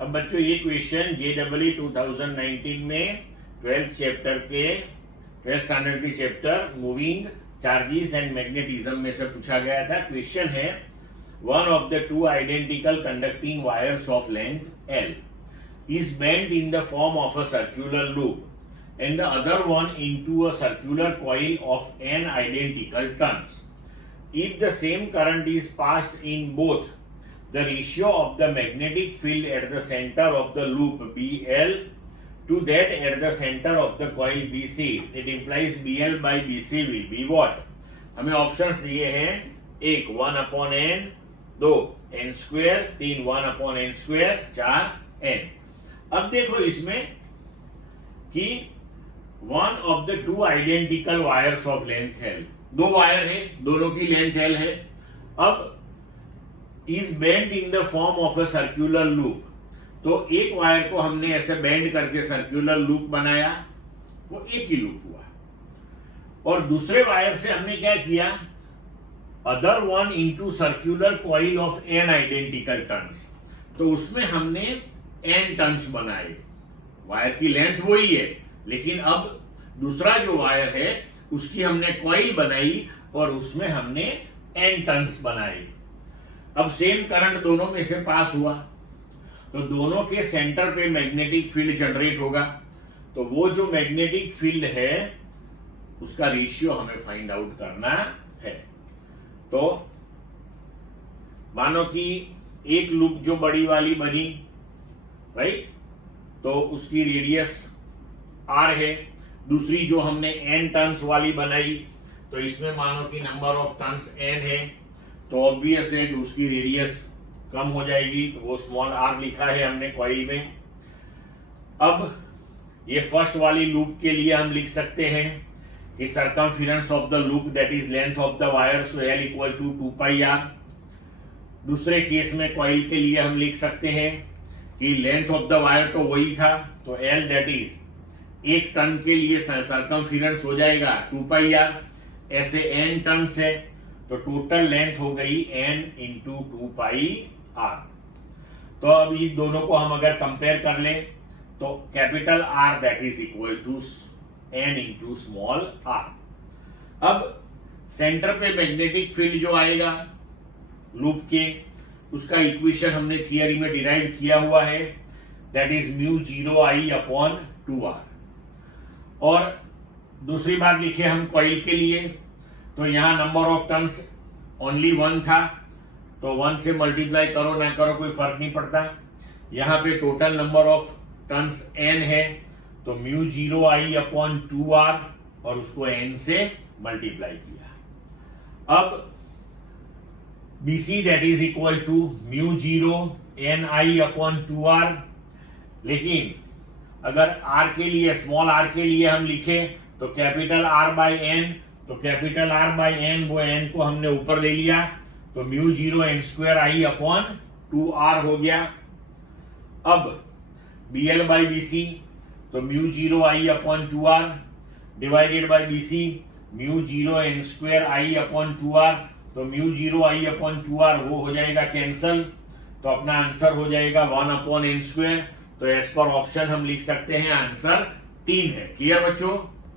अब बच्चों ये क्वेश्चन JEE 2019 में 12th चैप्टर के 12th स्टैंडर्ड के chapter moving charges and magnetism में से पूछा गया था। क्वेश्चन है one of the two identical conducting wires of length L is bent in the form of a circular loop and the other one into a circular coil of n identical turns. If the same current is passed in both, the ratio of the magnetic field at the center of the loop BL to that at the center of the coil BC, it implies BL by BC will be what? हमें options दिए हैं, एक 1/n, 2 n square, 3 1/n square, 4 n। अब देखो इसमें कि one of the two identical wires of length L, दो wire है, दोनों की लेंथ L है। अब is bend in the form of a circular loop, तो एक वायर को हमने ऐसे बेंड करके सर्कुलर लूप बनाया, वो एक ही लूप हुआ। और दूसरे वायर से हमने क्या किया, other one into circular coil of n identical turns, तो उसमें हमने n टर्न्स बनाए। वायर की लेंथ वही है, लेकिन अब दूसरा जो वायर है उसकी हमने कॉइल बनाई और उसमें हमने n टर्न्स बनाए। अब सेम करंट दोनों में से पास हुआ, तो दोनों के सेंटर पे मैग्नेटिक फील्ड जनरेट होगा, तो वो जो मैग्नेटिक फील्ड है उसका रेशियो हमें फाइंड आउट करना है। तो मानो कि एक लूप जो बड़ी वाली बनी, राइट, तो उसकी रेडियस r है, दूसरी जो हमने n टर्न्स वाली बनाई, तो इसमें मानो कि नंबर ऑफ टर्न्स n है, तो ऑब्वियस है कि उसकी रेडियस कम हो जाएगी, तो वो स्मॉल r लिखा है हमने कॉइल में। अब ये फर्स्ट वाली लूप के लिए हम लिख सकते हैं कि circumference of the loop that is length of the wire, so L equal to 2πr। दूसरे केस में कॉइल के लिए हम लिख सकते हैं कि लेंथ ऑफ द वायर तो वही था, तो L दैट इज एक टर्न के लिए सर्कमफेरेंस हो जाएगा 2πr, ऐसे n टर्न्स है तो टोटल लेंथ हो गई n इंटू 2πr। तो अब ये दोनों को हम अगर कंपेयर कर लें तो capital R that is equal to n into small r। अब सेंटर पे मैग्नेटिक फील्ड जो आएगा लूप के, उसका इक्वेशन हमने थियरी में डिराइव किया हुआ है, दैट इज μ0I/2r। और दूसरी बात लिखे हम कॉइल के लिए, तो यहां नंबर ऑफ टर्न्स ओनली 1 था, तो 1 से मल्टीप्लाई करो ना करो कोई फर्क नहीं पड़ता। यहां पे total number of turns n है, तो μ0I/2r और उसको n से मल्टीप्लाई किया। अब BC that is equal to μ0NI/2r, लेकिन अगर r के लिए, स्मॉल r के लिए हम लिखे तो कैपिटल R/n, तो कैपिटल R/n वो n को हमने ऊपर ले लिया, तो μ0n²I/2r हो गया। अब BL/BC, तो μ0I/2r divided by BC μ0n²I/2r, तो μ0I/2r वो हो जाएगा कैंसल, तो अपना आंसर हो जाएगा 1/n²। तो एज पर ऑप्शन हम लिख सकते हैं आंसर 3 है। क्लियर बच्चों?